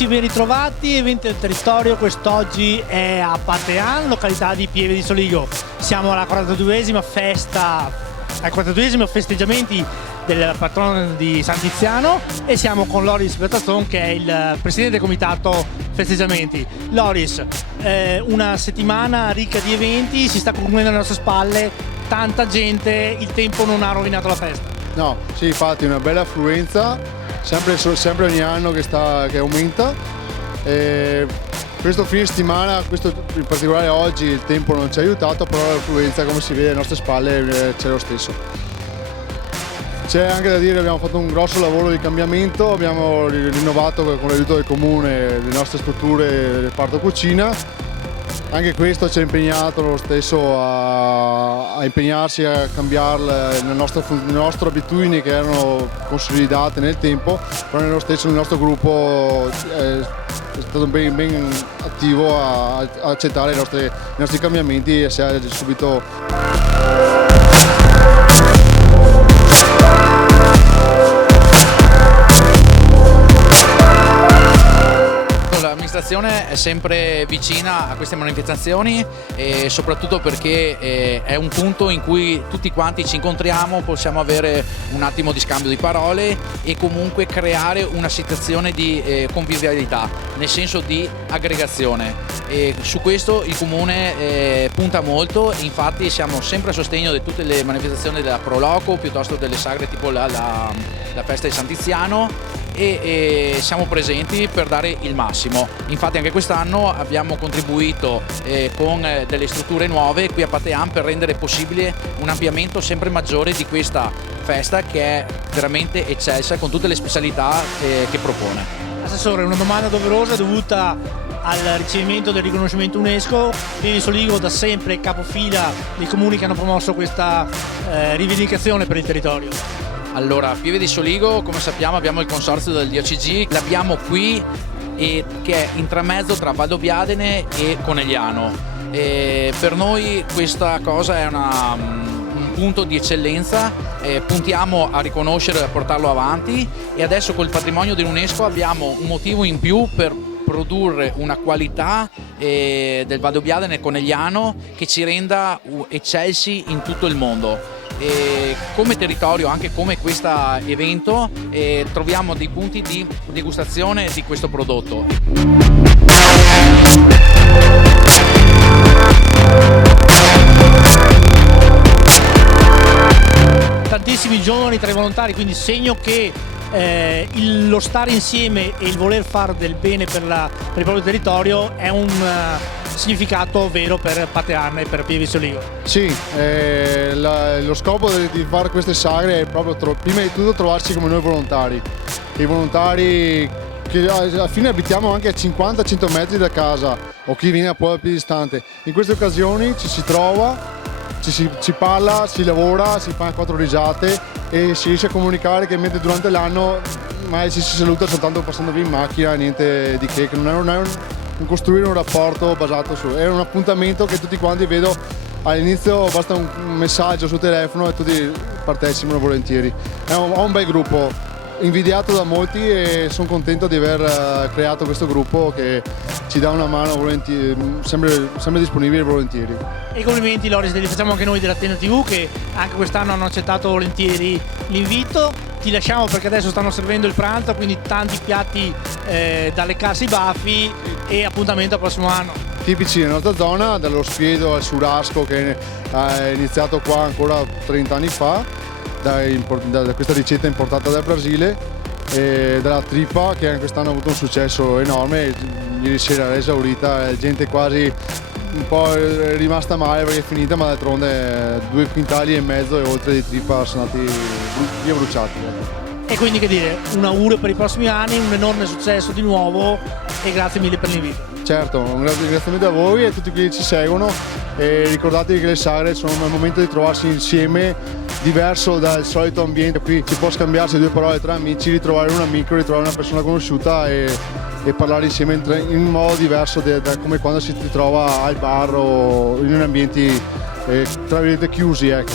Amici ben ritrovati, eventi del territorio, quest'oggi è a Patean, località di Pieve di Soligo. Siamo alla 42esima festa, ai 42esimi festeggiamenti del patrono di San Tiziano e siamo con Loris Bertaston, che è il presidente del comitato festeggiamenti. Loris, una settimana ricca di eventi, si sta concludendo alle nostre spalle, tanta gente, il tempo non ha rovinato la festa. No, sì, infatti una bella affluenza, sempre ogni anno che aumenta. Questo fine settimana, in particolare oggi, il tempo non ci ha aiutato, però l'affluenza, come si vede alle nostre spalle, c'è lo stesso. C'è anche da dire che abbiamo fatto un grosso lavoro di cambiamento, abbiamo rinnovato con l'aiuto del comune le nostre strutture del reparto cucina. Anche questo ci ha impegnato lo stesso a impegnarsi a cambiare le nostre abitudini che erano consolidate nel tempo, però nello stesso il nostro gruppo è stato ben attivo a accettare i nostri cambiamenti e si è subito. L'amministrazione è sempre vicina a queste manifestazioni e soprattutto perché è un punto in cui tutti quanti ci incontriamo, possiamo avere un attimo di scambio di parole e comunque creare una situazione di convivialità, nel senso di aggregazione. E su questo il Comune punta molto, infatti siamo sempre a sostegno di tutte le manifestazioni della Proloco, piuttosto delle sagre tipo la festa di San Tiziano, e siamo presenti per dare il massimo. Infatti anche quest'anno abbiamo contribuito con delle strutture nuove qui a Patean per rendere possibile un ampliamento sempre maggiore di questa festa, che è veramente eccelsa con tutte le specialità che propone. Assessore, una domanda doverosa dovuta al ricevimento del riconoscimento UNESCO. Pieve di Soligo da sempre capofila dei comuni che hanno promosso questa rivendicazione per il territorio. Allora, Pieve di Soligo, come sappiamo, abbiamo il consorzio del DOCG, l'abbiamo qui che è intramezzo tra Valdobbiadene e Conegliano. Per noi questa cosa è un punto di eccellenza, puntiamo a riconoscere e a portarlo avanti, e adesso col patrimonio dell'UNESCO abbiamo un motivo in più per produrre una qualità del Valdobbiadene e Conegliano che ci renda eccelsi in tutto il mondo. E come territorio, anche come questo evento, troviamo dei punti di degustazione di questo prodotto. Tantissimi giovani tra i volontari, quindi segno che lo stare insieme e il voler fare del bene per il proprio territorio è un significato vero per Patean e per Pieve di Soligo. Sì, lo scopo di fare queste sagre è proprio prima di tutto trovarsi come noi volontari. I volontari che alla fine abitiamo anche a 50-100 metri da casa, o chi viene un po' più distante. In queste occasioni ci si trova, ci parla, si lavora, si fa 4 risate e si riesce a comunicare, che mentre durante l'anno magari ci si saluta soltanto passando via in macchina, niente di che non è un costruire un rapporto basato è un appuntamento che tutti quanti vedo all'inizio, basta un messaggio sul telefono e tutti partecipano volentieri. Ho un bel gruppo, invidiato da molti, e sono contento di aver creato questo gruppo che ci dà una mano volentieri, sempre disponibile volentieri. E complimenti Loris, li facciamo anche noi dell'Attena TV, che anche quest'anno hanno accettato volentieri l'invito. Ti lasciamo perché adesso stanno servendo il pranzo, quindi tanti piatti da leccarsi i baffi, e appuntamento al prossimo anno. Tipici nella nostra zona, dallo spiedo al surasco, che è iniziato qua ancora 30 anni fa, da questa ricetta importata dal Brasile, e dalla trippa, che anche quest'anno ha avuto un successo enorme. Ieri sera era esaurita, gente quasi un po' è rimasta male perché è finita, ma d'altronde 2,5 quintali e oltre di trippa sono andati via bruciati. E quindi che dire, un augurio per i prossimi anni, un enorme successo di nuovo, e grazie mille per l'invito. Certo, un ringraziamento a voi e a tutti quelli che ci seguono, e ricordatevi che le sagre sono un momento di trovarsi insieme, diverso dal solito ambiente. Qui si può scambiarsi 2 parole tra amici, ritrovare un amico, ritrovare una persona conosciuta e parlare insieme in un modo diverso da come quando si trova al bar o in ambienti tra virgolette chiusi, ecco.